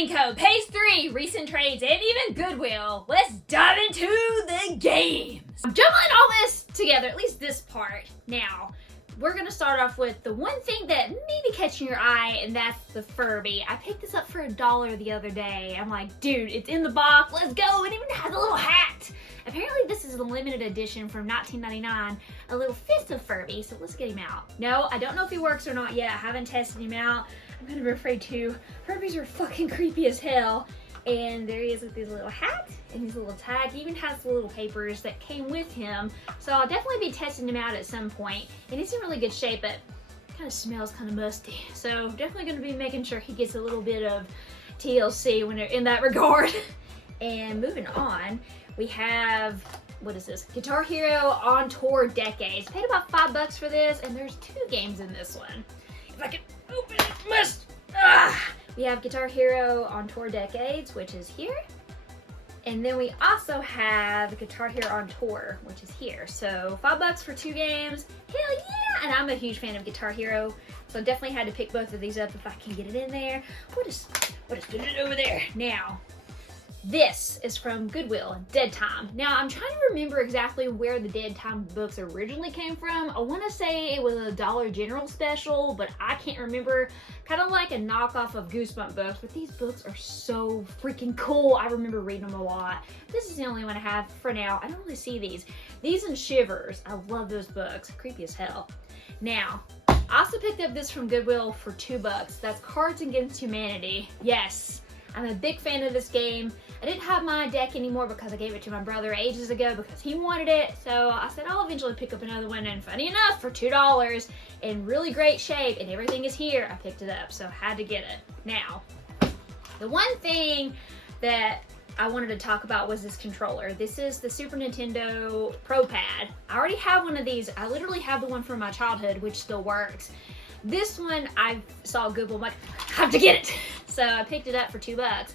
Gaming Co. Page 3, recent trades, and even Goodwill. Let's dive into the games. I'm jumbling all this together, at least this part. Now, we're going to start off with the one thing that may be catching your eye, and that's the Furby. I picked this up for $1 the other day. I'm like, dude, it's in the box, let's go. It even has a little hat. Apparently this is a limited edition from $19.99, a little fifth of Furby, so let's get him out. No, I don't know if he works or not yet. I haven't tested him out. I'm kind of afraid to. Furbies are fucking creepy as hell. And there he is with his little hat and his little tag. He even has the little papers that came with him. So I'll definitely be testing him out at some point. And he's in really good shape, but kind of smells kind of musty. So definitely going to be making sure he gets a little bit of TLC when in that regard. And moving on, we have, what is this? Guitar Hero On Tour Decades. Paid about $5 for this, and there's 2 games in this one. If I can open it, must. We have Guitar Hero On Tour Decades, which is here. And then we also have Guitar Hero On Tour, which is here. So $5 for 2 games. Hell yeah! And I'm a huge fan of Guitar Hero, so definitely had to pick both of these up if I can get it in there. What is it over there? Now, this is from Goodwill, Dead Time. Now, I'm trying to remember exactly where the Dead Time books originally came from. I want to say it was a Dollar General special, but I can't remember. Kind of like a knockoff of Goosebump books, but these books are so freaking cool. I remember reading them a lot. This is the only one I have for now. I don't really see these. These and Shivers. I love those books. Creepy as hell. Now, I also picked up this from Goodwill for $2. That's Cards Against Humanity. Yes. I'm a big fan of this game. I didn't have my deck anymore because I gave it to my brother ages ago because he wanted it. So I said I'll eventually pick up another one, and funny enough, for $2 in really great shape and everything is here, I picked it up, so I had to get it. Now, the one thing that I wanted to talk about was this controller. This is the Super Nintendo Pro Pad. I already have one of these. I literally have the one from my childhood, which still works. This one, I saw Google, I'm like, I have to get it. So I picked it up for $2.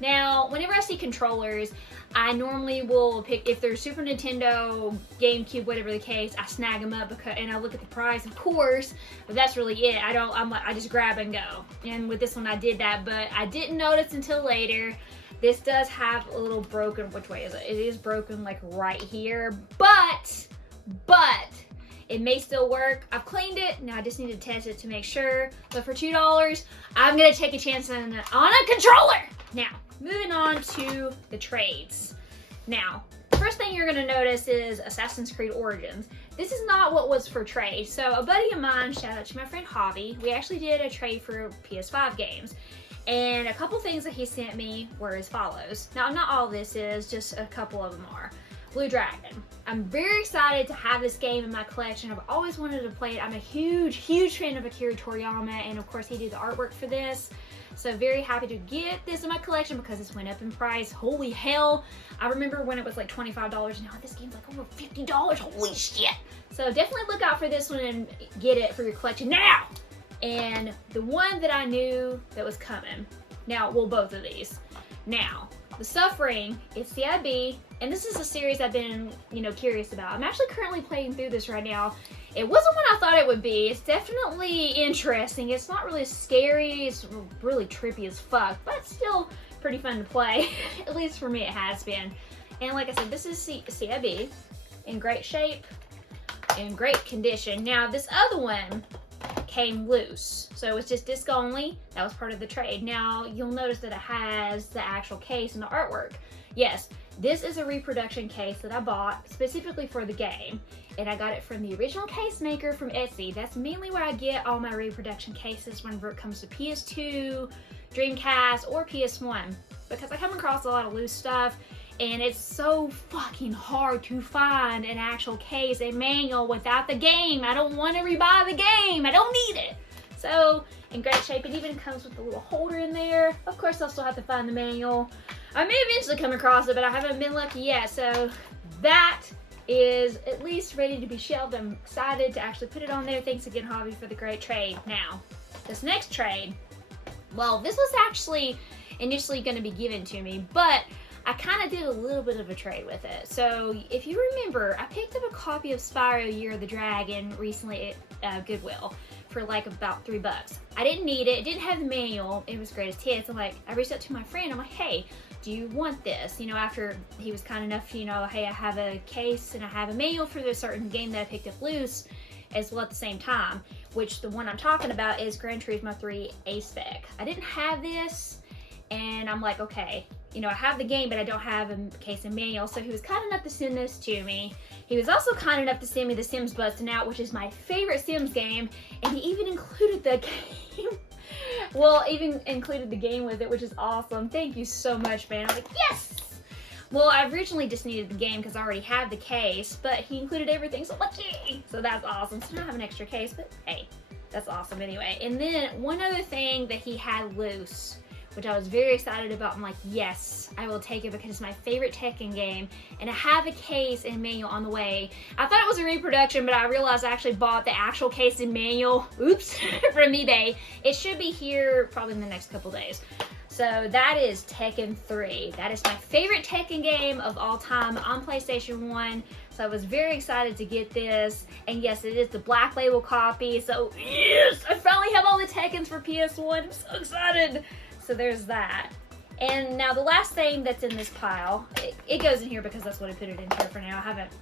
Now, whenever I see controllers, I normally will pick, if they're Super Nintendo, GameCube, whatever the case, I snag them up and I look at the price, of course, but that's really it. I just grab and go. And with this one, I did that, but I didn't notice until later. This does have a little broken, which way is it? It is broken like right here, but it may still work. I've cleaned it. Now I just need to test it to make sure. But for $2, I'm gonna take a chance on a controller. Now, moving on to the trades. Now, first thing you're gonna notice is Assassin's Creed Origins. This is not what was for trade. So a buddy of mine, shout out to my friend Javi, we actually did a trade for PS5 games. And a couple things that he sent me were as follows. Now, not all this is, just a couple of them are. Blue Dragon. I'm very excited to have this game in my collection. I've always wanted to play it. I'm a huge fan of Akira Toriyama, and of course he did the artwork for this. So very happy to get this in my collection because this went up in price. Holy hell. I remember when it was like $25, and now this game's like over $50. Holy shit. So definitely look out for this one and get it for your collection now. And the one that I knew that was coming. Now, well, both of these. Now, The Suffering, it's CIB, and this is a series I've been, curious about. I'm actually currently playing through this right now. It wasn't what I thought it would be. It's definitely interesting. It's not really scary. It's really trippy as fuck, but it's still pretty fun to play. At least for me, it has been. And like I said, this is CIB, in great shape, in great condition. Now, this other one came loose, so it's just disc only. That was part of the trade. Now you'll notice that it has the actual case and the artwork. Yes, this is a reproduction case that I bought specifically for the game, and I got it from the original case maker from Etsy. That's mainly where I get all my reproduction cases whenever it comes to PS2, Dreamcast, or PS1, because I come across a lot of loose stuff. And it's so fucking hard to find an actual case, a manual without the game. I don't want to rebuy the game. I don't need it. So, in great shape. It even comes with a little holder in there. Of course, I'll still have to find the manual. I may eventually come across it, but I haven't been lucky yet. So, that is at least ready to be shelved. I'm excited to actually put it on there. Thanks again, Javi, for the great trade. Now, this next trade, well, this was actually initially going to be given to me, but I kind of did a little bit of a trade with it. So if you remember, I picked up a copy of Spyro Year of the Dragon recently at Goodwill for like about $3. I didn't need it. It didn't have the manual. It was greatest hits. I'm like, I reached out to my friend. I'm like, hey, do you want this? You know, after he was kind enough to, you know, hey, I have a case and I have a manual for this certain game that I picked up loose as well at the same time, which the one I'm talking about is Gran Turismo 3 A-Spec. I didn't have this, and I'm like, okay, you know, I have the game, but I don't have a case and manual, so he was kind enough to send this to me. He was also kind enough to send me The Sims Bustin' Out, which is my favorite Sims game, and he even included the game. Well, even included the game with it, which is awesome. Thank you so much, man. I'm like, yes! Well, I originally just needed the game because I already have the case, but he included everything, so lucky! So that's awesome. So I don't have an extra case, but hey, that's awesome anyway. And then one other thing that he had loose, which I was very excited about. I'm like, yes, I will take it because it's my favorite Tekken game, and I have a case and manual on the way. I thought it was a reproduction, but I realized I actually bought the actual case and manual, oops, from eBay. It should be here probably in the next couple days. So that is Tekken 3. That is my favorite Tekken game of all time on PlayStation 1. So I was very excited to get this. And yes, it is the Black Label copy. So yes, I finally have all the Tekkens for PS1. I'm so excited. So there's that. And now the last thing that's in this pile, it goes in here because that's what I put it in here for now. I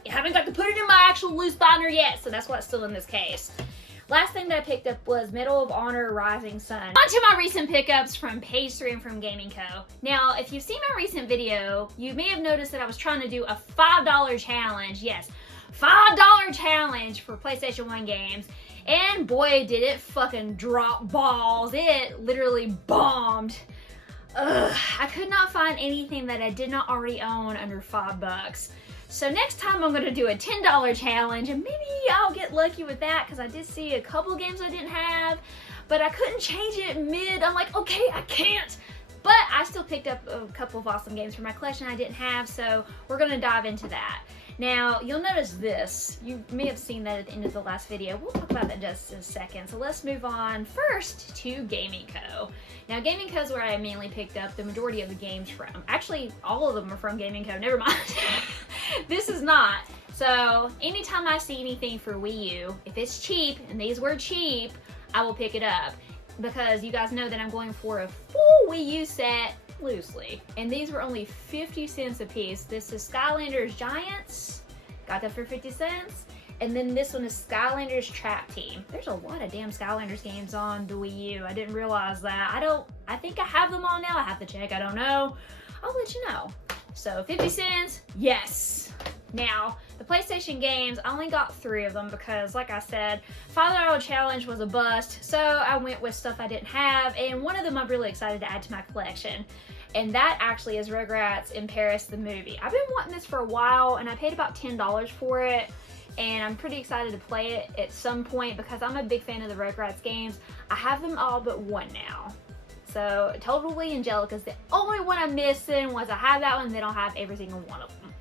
haven't got to put it in my actual loose binder yet. So that's what's still in this case. Last thing that I picked up was Medal of Honor Rising Sun. On to my recent pickups from Page 3 and from Gaming Co. Now, if you've seen my recent video, you may have noticed that I was trying to do a $5 challenge. Yes, $5 challenge for PlayStation 1 games. And boy, did it fucking drop balls. It literally bombed. Ugh, I could not find anything that I did not already own under $5. So next time I'm going to do a $10 challenge, and maybe I'll get lucky with that because I did see a couple games I didn't have, but I couldn't change it mid. I'm like, okay, I can't. But I still picked up a couple of awesome games for my collection I didn't have, so we're going to dive into that. Now, you'll notice this. You may have seen that at the end of the last video. We'll talk about that in just a second. So let's move on first to Gaming Co. Now, Gaming Co is where I mainly picked up the majority of the games from. Actually, all of them are from Gaming Co. Never mind. This is not. So anytime I see anything for Wii U, if it's cheap, and these were cheap, I will pick it up. Because you guys know that I'm going for a full Wii U set loosely. And these were only 50 cents a piece. This is Skylanders Giants. Got that for 50 cents. And then this one is Skylanders Trap Team. There's a lot of damn Skylanders games on the Wii U. I didn't realize that. I think I have them all now. I have to check. I don't know. I'll let you know. So 50 cents, yes. Now, the PlayStation games, I only got 3 of them because, like I said, $5 challenge was a bust, so I went with stuff I didn't have, and one of them I'm really excited to add to my collection. And that actually is Rugrats in Paris, the movie. I've been wanting this for a while, and I paid about $10 for it, and I'm pretty excited to play it at some point because I'm a big fan of the Rugrats games. I have them all but one now. So, Totally Angelica's the only one I'm missing. Once I have that one, then I'll have every single one of them.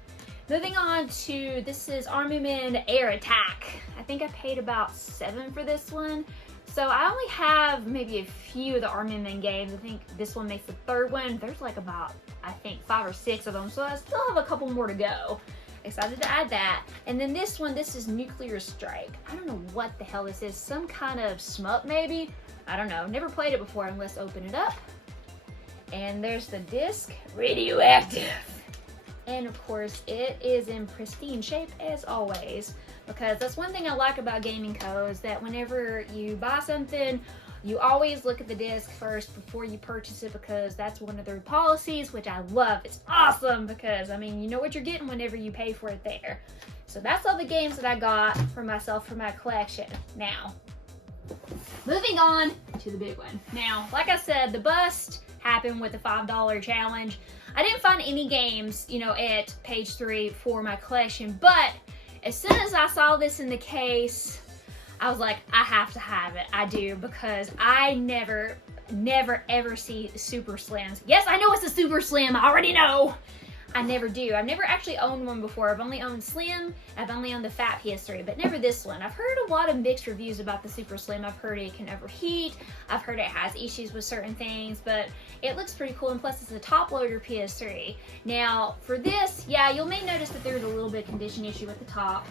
Moving on to, this is Armament Air Attack. I think I paid about $7 for this one. So I only have maybe a few of the Armament games. I think this one makes the 3rd one. There's like about, I think, 5 or 6 of them. So I still have a couple more to go. Excited to add that. And then this one, this is Nuclear Strike. I don't know what the hell this is. Some kind of shmup maybe? I don't know. Never played it before. Let's open it up. And there's the disc. Radioactive. And of course, it is in pristine shape as always. Because that's one thing I like about Gaming Co. is that whenever you buy something, you always look at the disc first before you purchase it because that's one of their policies, which I love. It's awesome because, I mean, you know what you're getting whenever you pay for it there. So that's all the games that I got for myself for my collection. Now, moving on to the big one. Now, like I said, the bust happened with the $5 challenge. I didn't find any games, you know, at Page 3 for my collection, but as soon as I saw this in the case, I was like, I have to have it. I do, because I never ever see Super Slims. Yes, I know it's a Super Slim. I already know. I never do. I've never actually owned one before. I've only owned Slim, I've only owned the Fat PS3, but never this one. I've heard a lot of mixed reviews about the Super Slim. I've heard it can overheat, I've heard it has issues with certain things, but it looks pretty cool, and plus it's a top loader PS3. Now, for this, yeah, you may notice that there's a little bit of condition issue with the top,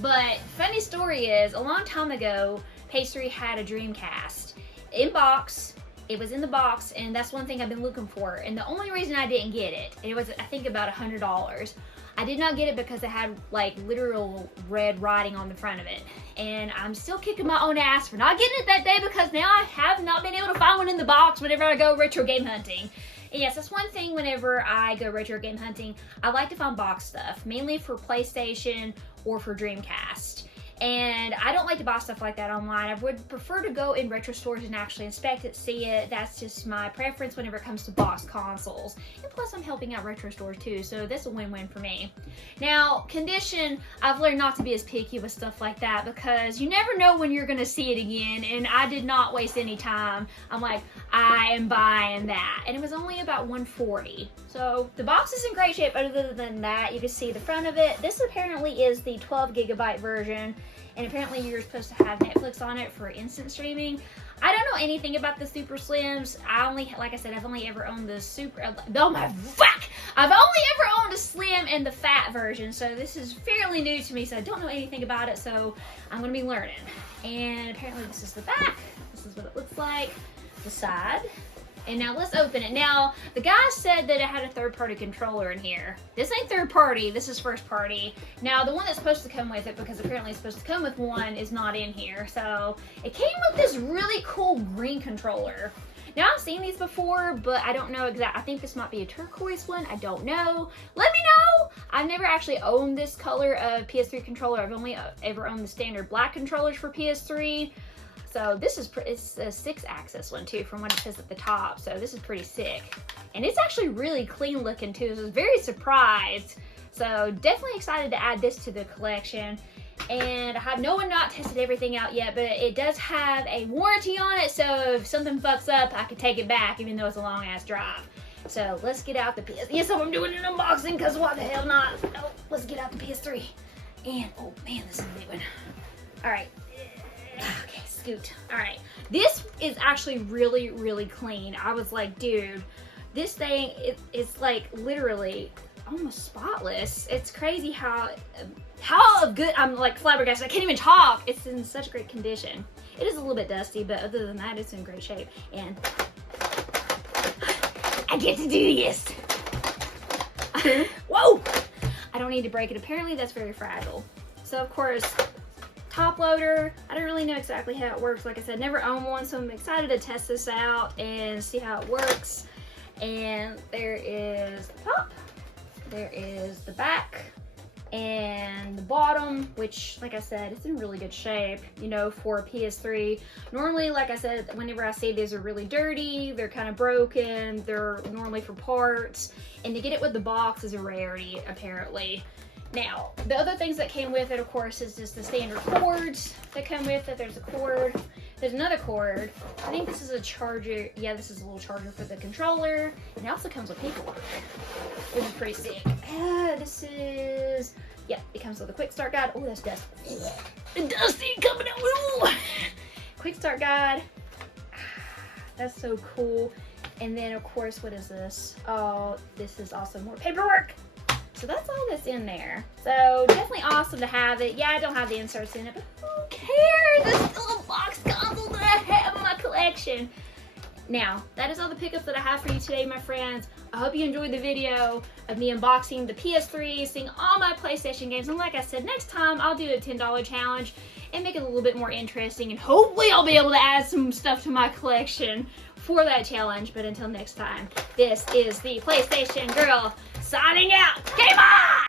but funny story is, a long time ago, PS3 had a Dreamcast in box. It was in the box, and that's one thing I've been looking for. And the only reason I didn't get it, it was, I think, about $100. I did not get it because it had, like, literal red writing on the front of it. And I'm still kicking my own ass for not getting it that day, because now I have not been able to find one in the box whenever I go retro game hunting. And yes, that's one thing whenever I go retro game hunting. I like to find box stuff, mainly for PlayStation or for Dreamcast. And I don't like to buy stuff like that online. I would prefer to go in retro stores and actually inspect it, see it. That's just my preference whenever it comes to box consoles. And plus I'm helping out retro stores too, so that's a win-win for me. Now, condition, I've learned not to be as picky with stuff like that, because you never know when you're gonna see it again, and I did not waste any time. I'm like, I am buying that. And it was only about $140. So the box is in great shape. Other than that, you can see the front of it. This apparently is the 12GB version. And apparently you're supposed to have Netflix on it for instant streaming. I don't know anything about the Super Slims. Like I said, I've only ever owned the oh my fuck! I've only ever owned a Slim and the Fat version, so this is fairly new to me, so I don't know anything about it, so I'm gonna be learning. And apparently this is the back. This is what it looks like. The side. And now let's open it. Now, the guy said that it had a third-party controller in here. This ain't third-party, this is first-party. Now, the one that's supposed to come with it, because apparently it's supposed to come with one, is not in here. So, it came with this really cool green controller. Now, I've seen these before, but I don't know exactly. I think this might be a turquoise one. I don't know. Let me know! I've never actually owned this color of PS3 controller. I've only ever owned the standard black controllers for PS3. So this is, it's a 6-axis one too, from what it says at the top. So this is pretty sick. And it's actually really clean looking too. So I was very surprised. So definitely excited to add this to the collection. And I have not tested everything out yet, but it does have a warranty on it. So if something fucks up, I can take it back, even though it's a long ass drive. So let's get out the PS3. Yes, I'm doing an unboxing, because why the hell not? No, let's get out the PS3. And, oh man, this is a big one. All right. Okay, scoot. Alright, this is actually really, really clean. I was like, dude, this thing, it's like literally almost spotless. It's crazy how good, I'm like flabbergasted. I can't even talk. It's in such great condition. It is a little bit dusty, but other than that, it's in great shape. And I get to do this. Whoa! I don't need to break it. Apparently, that's very fragile. So, of course, top loader. I don't really know exactly how it works. Like I said, never owned one, so I'm excited to test this out and see how it works. And there is the top, there is the back, and the bottom, which, like I said, it's in really good shape, you know, for a PS3. Normally, like I said, whenever I see these are really dirty, they're kind of broken, they're normally for parts, and to get it with the box is a rarity, apparently. Now, the other things that came with it, of course, is just the standard cords that come with it. There's a cord. There's another cord. I think this is a charger. Yeah, this is a little charger for the controller. And it also comes with paperwork, which is pretty sick. This is... Yeah, it comes with a quick start guide. Oh, that's dusty. Dusty coming out. Ooh. Quick start guide. That's so cool. And then, of course, what is this? Oh, this is also more paperwork. So that's all that's in there. So definitely awesome to have it. Yeah, I don't have the inserts in it, but who cares? It's still a box console that I have in my collection. Now, that is all the pickups that I have for you today, my friends. I hope you enjoyed the video of me unboxing the PS3, seeing all my PlayStation games. And like I said, next time I'll do a $10 challenge and make it a little bit more interesting. And hopefully I'll be able to add some stuff to my collection for that challenge. But until next time, this is the PlayStation Girl signing out. Game on!